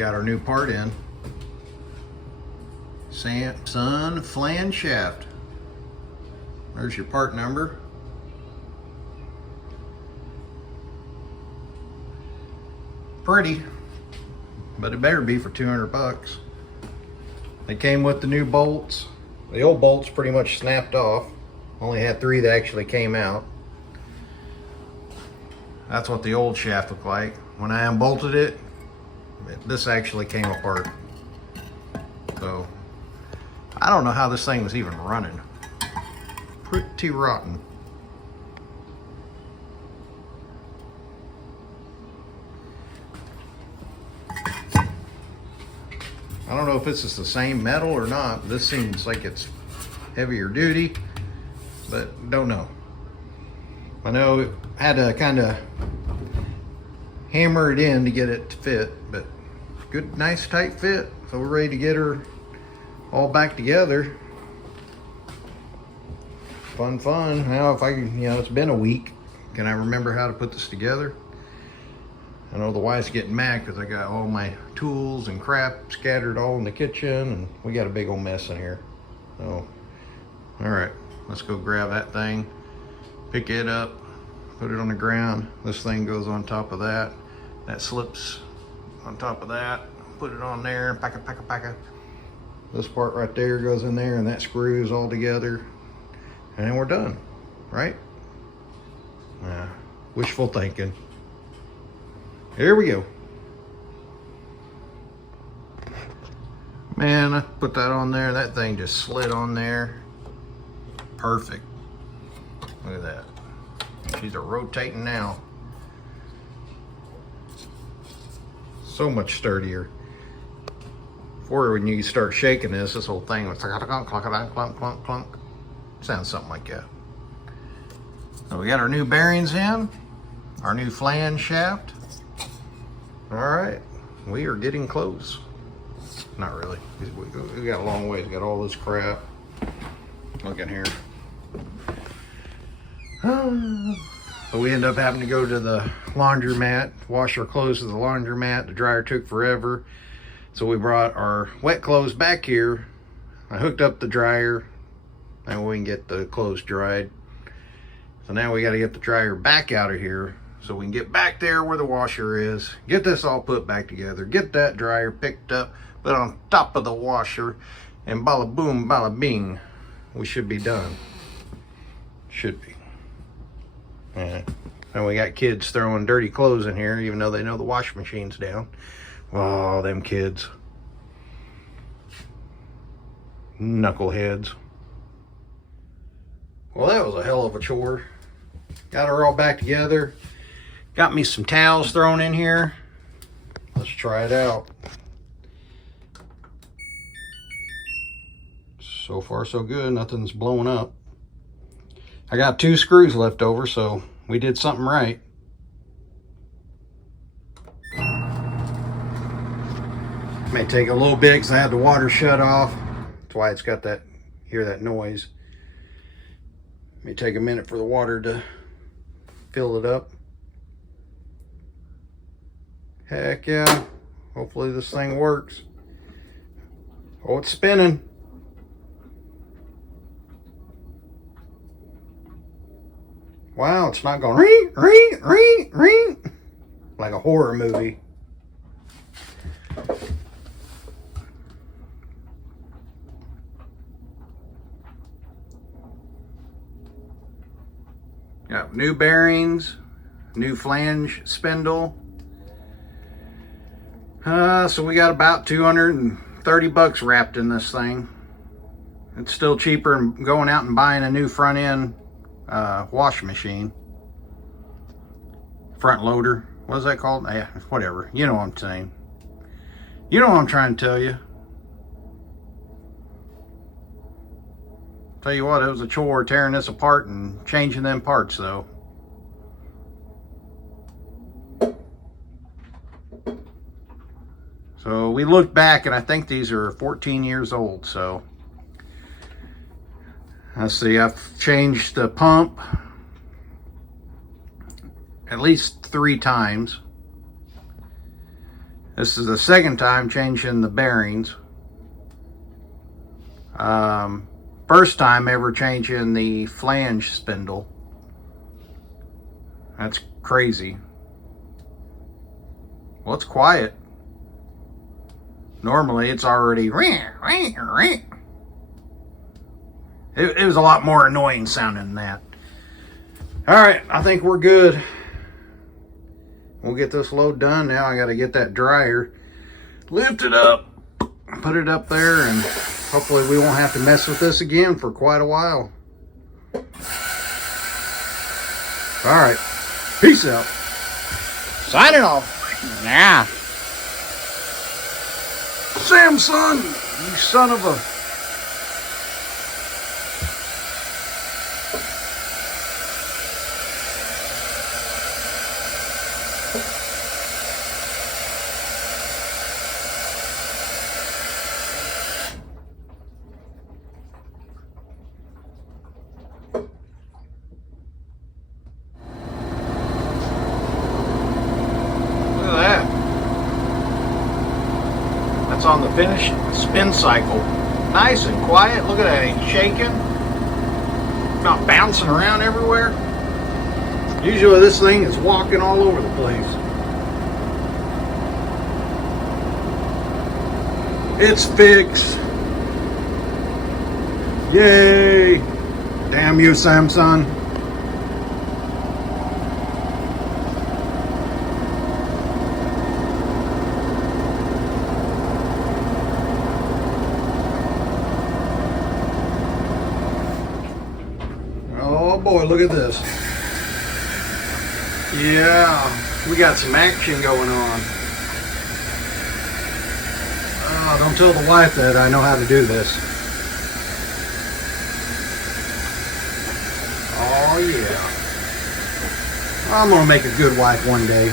got our new part in. Sun flange shaft. There's your part number. Pretty, but it better be for 200 bucks. They came with the new bolts. The old bolts pretty much snapped off. Only had 3 that actually came out. That's what the old shaft looked like. When I unbolted it, this actually came apart. So, I don't know how this thing was even running. Pretty rotten. I don't know if this is the same metal or not. This seems like it's heavier duty, but don't know. I know I had to kind of hammer it in to get it to fit, but good, nice tight fit. So we're ready to get her all back together. Fun. Now if I can, it's been a week. Can I remember how to put this together? I know the wife's getting mad because I got all my tools and crap scattered all in the kitchen, and we got a big old mess in here. So, all right, let's go grab that thing, pick it up, put it on the ground. This thing goes on top of that. That slips on top of that. Put it on there, pack. This part right there goes in there, and that screws all together, and then we're done, right? Wishful thinking. Here we go. Man, I put that on there. That thing just slid on there. Perfect. Look at that. She's a rotating now. So much sturdier. Before, when you start shaking this whole thing was clunk, clunk, clunk. Sounds something like that. So we got our new bearings in, our new flange shaft. All right, we are getting close. Not really. We got a long ways. We got all this crap. Look in here. So we end up having to go to the laundromat, wash our clothes at the laundromat. The dryer took forever. So we brought our wet clothes back here. I hooked up the dryer and we can get the clothes dried. So now we got to get the dryer back out of here so we can get back there where the washer is, get this all put back together, get that dryer picked up, put on top of the washer, and bada boom, bada bing, we should be done. Should be. And we got kids throwing dirty clothes in here, even though they know the washing machine's down. Oh, them kids. Knuckleheads. Well, that was a hell of a chore. Got her all back together. Got me some towels thrown in here. Let's try it out. So far so good, nothing's blowing up. I got 2 screws left over, so we did something right. May take a little bit because I had the water shut off. That's why it's got that, hear that noise. May take a minute for the water to fill it up. Heck yeah. Hopefully this thing works. Oh, it's spinning. Wow, it's not going ring, ring, ring, ring. Like a horror movie. Got new bearings, new flange spindle. So we got about 230 bucks wrapped in this thing. It's still cheaper than going out and buying a new front end washing machine. Front loader. What is that called? Yeah, whatever. You know what I'm saying. You know what I'm trying to tell you. Tell you what, it was a chore tearing this apart and changing them parts though. So we looked back and I think these are 14 years old. So let's see, I've changed the pump at least 3 times. This is the second time changing the bearings. First time ever changing the flange spindle. That's crazy. Well, it's quiet. Normally it's already it was a lot more annoying sounding than that. All right, I think we're good. We'll get this load done. Now I got to get that dryer, lift it up, put it up there, and hopefully we won't have to mess with this again for quite a while. All right, peace out. Signing off. Yeah. Samson, you son of a... That's on the finished spin cycle. Nice and quiet. Look at that, ain't shaking. Not bouncing around everywhere. Usually this thing is walking all over the place. It's fixed. Yay! Damn you, Samson. Oh boy, look at this. Yeah, we got some action going on. Oh, don't tell the wife that I know how to do this. Oh yeah. I'm gonna make a good wife one day.